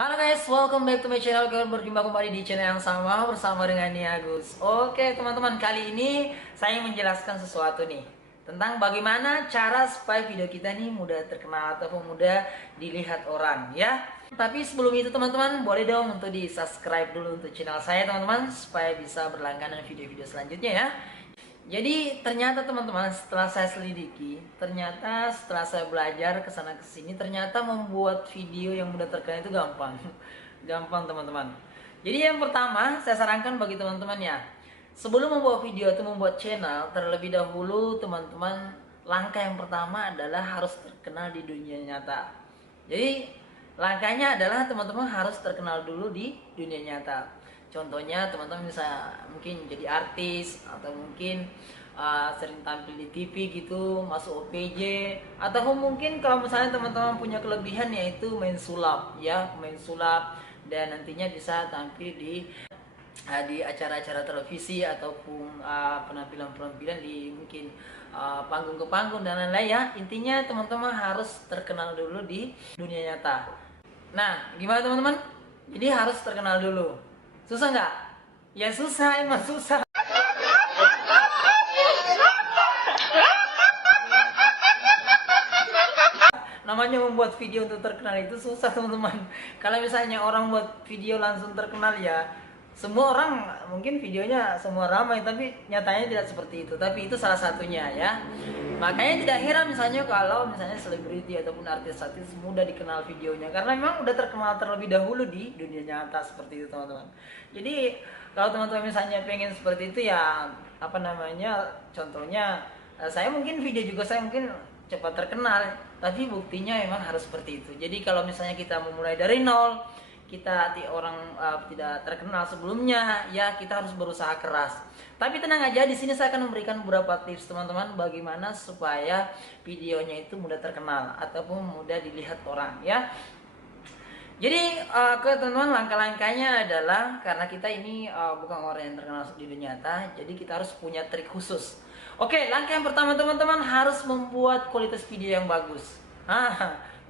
Halo guys, welcome back to my channel. Kalian berjumpa kembali di channel yang sama bersama dengan Niagus. Oke teman-teman, kali ini saya menjelaskan sesuatu nih tentang bagaimana cara supaya video kita nih mudah terkenal ataupun mudah dilihat orang ya. Tapi sebelum itu teman-teman, boleh dong untuk di subscribe dulu untuk channel saya teman-teman, supaya bisa berlangganan video-video selanjutnya ya. Jadi ternyata teman-teman, setelah saya selidiki, ternyata setelah saya belajar kesana kesini, ternyata membuat video yang mudah terkenal itu gampang. Gampang teman-teman. Jadi yang pertama saya sarankan bagi teman-teman ya, sebelum membuat video atau membuat channel, terlebih dahulu teman-teman, langkah yang pertama adalah harus terkenal di dunia nyata. Jadi langkahnya adalah teman-teman harus terkenal dulu di dunia nyata. Contohnya teman-teman bisa mungkin jadi artis, atau mungkin sering tampil di TV gitu, masuk OPJ, atau mungkin kalau misalnya teman-teman punya kelebihan yaitu main sulap ya, main sulap, dan nantinya bisa tampil di acara-acara televisi ataupun penampilan-penampilan di mungkin panggung ke panggung dan lain-lain ya. Intinya teman-teman harus terkenal dulu di dunia nyata. Nah, gimana teman-teman? Jadi harus terkenal dulu. Susah nggak? Ya susah, emang susah. Namanya membuat video untuk terkenal itu susah teman-teman. Kalau misalnya orang buat video langsung terkenal ya, semua orang mungkin videonya semua ramai, tapi nyatanya tidak seperti itu. Tapi itu salah satunya ya. Makanya tidak heran misalnya kalau misalnya selebriti ataupun artis-artis mudah dikenal videonya, karena memang udah terkenal terlebih dahulu di dunia nyata seperti itu teman-teman. Jadi kalau teman-teman misalnya pengen seperti itu ya, apa namanya, contohnya saya mungkin video juga saya mungkin cepat terkenal, tapi buktinya memang harus seperti itu. Jadi kalau misalnya kita memulai dari nol, kita orang tidak terkenal sebelumnya ya, kita harus berusaha keras. Tapi tenang aja, di sini saya akan memberikan beberapa tips teman-teman bagaimana supaya videonya itu mudah terkenal ataupun mudah dilihat orang ya. Jadi ke teman-teman, langkah-langkahnya adalah karena kita ini bukan orang yang terkenal di dunia nyata, jadi kita harus punya trik khusus. Oke, langkah yang pertama teman-teman harus membuat kualitas video yang bagus.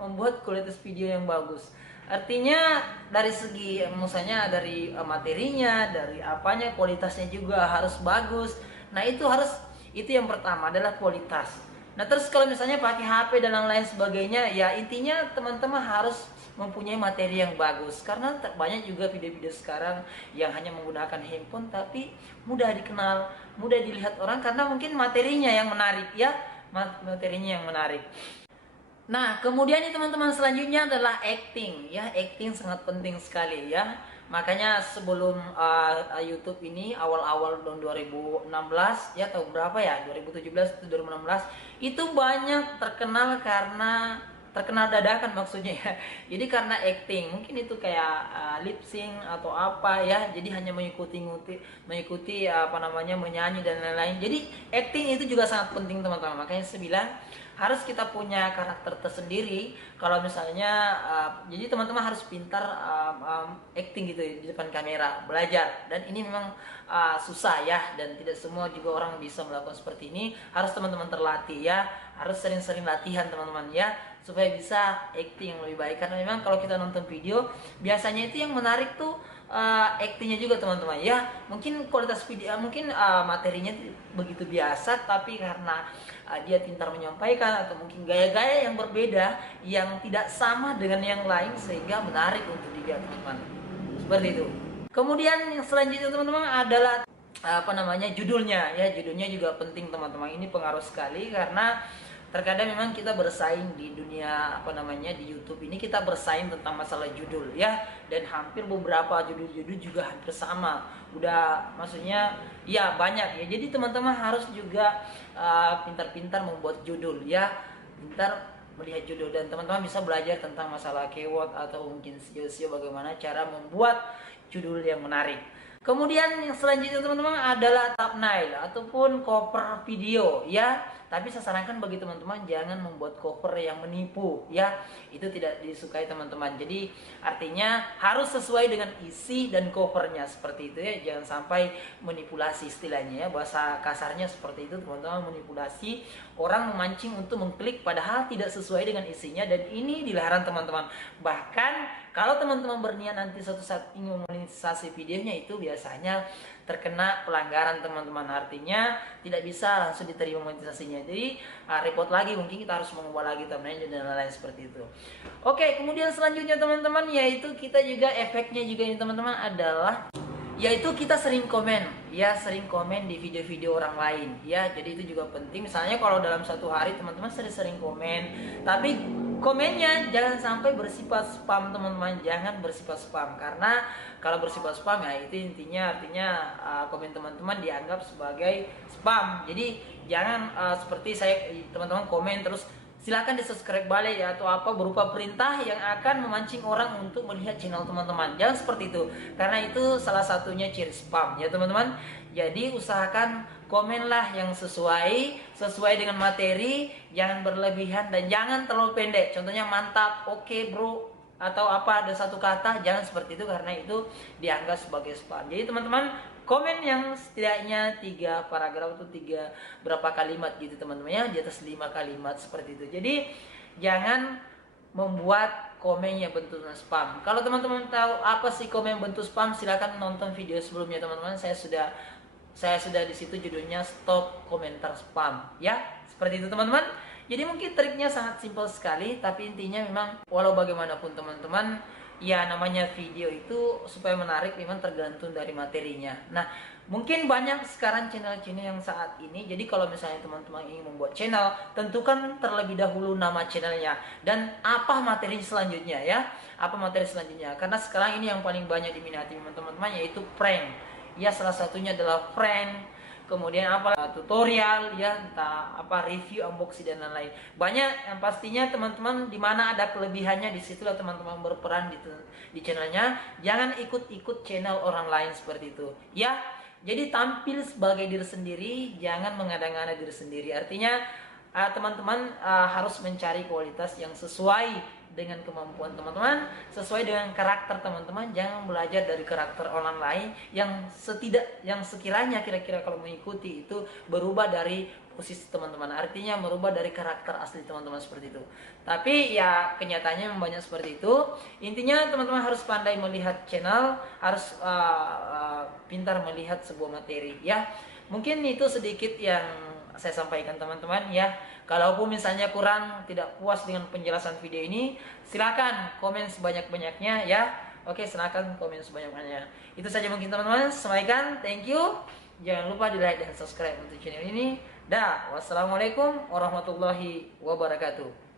Membuat kualitas video yang bagus. Artinya dari segi misalnya dari materinya, dari apanya, kualitasnya juga harus bagus. Nah, itu yang pertama adalah kualitas. Nah, terus kalau misalnya pakai HP dan lain sebagainya, ya intinya teman-teman harus mempunyai materi yang bagus. Karena banyak juga video-video sekarang yang hanya menggunakan handphone tapi mudah dikenal, mudah dilihat orang karena mungkin materinya yang menarik ya, materinya yang menarik. Nah, kemudian nih teman-teman, selanjutnya adalah acting ya. Acting sangat penting sekali ya. Makanya sebelum YouTube ini awal-awal tahun 2016 ya, atau berapa ya, 2017 atau 2016, itu banyak terkenal karena terkenal dadakan maksudnya ya. Jadi karena acting, mungkin itu kayak lip sync atau apa ya. Jadi hanya mengikuti apa namanya, menyanyi dan lain-lain. Jadi acting itu juga sangat penting teman-teman. Makanya saya bilang harus kita punya karakter tersendiri. Kalau misalnya jadi teman-teman harus pintar acting gitu di depan kamera, belajar. Dan ini memang susah ya, dan tidak semua juga orang bisa melakukan seperti ini. Harus teman-teman terlatih ya, harus sering-sering latihan teman-teman ya, supaya bisa acting yang lebih baik. Karena memang kalau kita nonton video, biasanya itu yang menarik tuh actingnya juga teman-teman ya. Mungkin kualitas video, mungkin materinya begitu biasa, tapi karena dia pintar menyampaikan atau mungkin gaya-gaya yang berbeda yang tidak sama dengan yang lain, sehingga menarik untuk dilihat teman-teman. Seperti itu. Kemudian yang selanjutnya teman-teman adalah apa namanya, judulnya ya. Judulnya juga penting teman-teman. Ini pengaruh sekali karena terkadang memang kita bersaing di dunia apa namanya, di YouTube ini kita bersaing tentang masalah judul ya, dan hampir beberapa judul-judul juga hampir sama. Udah maksudnya ya banyak ya. Jadi teman-teman harus juga pintar-pintar membuat judul ya, pintar melihat judul, dan teman-teman bisa belajar tentang masalah keyword atau mungkin SEO bagaimana cara membuat judul yang menarik. Kemudian yang selanjutnya teman-teman adalah thumbnail ataupun cover video ya. Tapi saya sarankan bagi teman-teman jangan membuat cover yang menipu ya. Itu tidak disukai teman-teman. Jadi artinya harus sesuai dengan isi dan covernya, seperti itu ya. Jangan sampai manipulasi, istilahnya ya, bahasa kasarnya seperti itu teman-teman, manipulasi. Orang memancing untuk mengklik padahal tidak sesuai dengan isinya, dan ini dilarang teman-teman. Bahkan kalau teman-teman berniat nanti suatu saat ingin memonetisasi videonya, itu biasanya terkena pelanggaran teman-teman, artinya tidak bisa langsung diterima monetisasinya. Jadi repot lagi, mungkin kita harus mengubah lagi thumbnail dan lain-lain seperti itu. Oke, kemudian selanjutnya teman-teman, yaitu kita juga efeknya juga ini teman-teman adalah yaitu kita sering komen ya, sering komen di video-video orang lain ya. Jadi itu juga penting. Misalnya kalau dalam satu hari teman-teman sering komen, tapi komennya jangan sampai bersifat spam teman-teman, jangan bersifat spam, karena kalau bersifat spam ya itu intinya artinya komen teman-teman dianggap sebagai spam. Jadi jangan seperti saya, teman-teman komen terus silakan di subscribe balik ya, atau apa berupa perintah yang akan memancing orang untuk melihat channel teman-teman. Jangan seperti itu, karena itu salah satunya ciri spam ya teman-teman. Jadi usahakan komenlah yang sesuai dengan materi, jangan berlebihan dan jangan terlalu pendek. Contohnya mantap, oke bro, atau apa ada satu kata, jangan seperti itu karena itu dianggap sebagai spam. Jadi teman-teman komen yang setidaknya 3 paragraf atau 3 berapa kalimat gitu teman-teman ya, di atas 5 kalimat seperti itu. Jadi jangan membuat komen yang bentuk spam. Kalau teman-teman tahu apa sih komen bentuk spam, silakan nonton video sebelumnya teman-teman. Saya sudah di situ judulnya stop komentar spam ya. Seperti itu teman-teman. Jadi mungkin triknya sangat simpel sekali, tapi intinya memang walau bagaimanapun teman-teman, ya namanya video itu supaya menarik memang tergantung dari materinya. Nah, mungkin banyak sekarang channel-channel yang saat ini, jadi kalau misalnya teman-teman ingin membuat channel, tentukan terlebih dahulu nama channelnya dan apa materi selanjutnya ya. Apa materi selanjutnya, karena sekarang ini yang paling banyak diminati teman-teman yaitu prank. Ya, salah satunya adalah prank. Kemudian apa tutorial ya, entah apa review, unboxing dan lain-lain. Banyak yang pastinya teman-teman, dimana ada kelebihannya disitulah teman-teman berperan di channelnya. Jangan ikut-ikut channel orang lain seperti itu ya. Jadi tampil sebagai diri sendiri, jangan mengada-ngada diri sendiri. Artinya teman-teman harus mencari kualitas yang sesuai dengan kemampuan teman-teman, sesuai dengan karakter teman-teman. Jangan belajar dari karakter orang lain yang sekiranya kira-kira kalau mengikuti itu berubah dari posisi teman-teman, artinya merubah dari karakter asli teman-teman seperti itu. Tapi ya kenyataannya banyak seperti itu. Intinya teman-teman harus pandai melihat channel, harus pintar melihat sebuah materi ya. Mungkin itu sedikit yang saya sampaikan teman-teman ya. Kalaupun misalnya kurang, tidak puas dengan penjelasan video ini, silakan komen sebanyak-banyaknya ya. Oke, silakan komen sebanyak-banyaknya. Itu saja mungkin teman-teman. Sampaikan, thank you. Jangan lupa di like dan subscribe untuk channel ini. Dah, wassalamualaikum warahmatullahi wabarakatuh.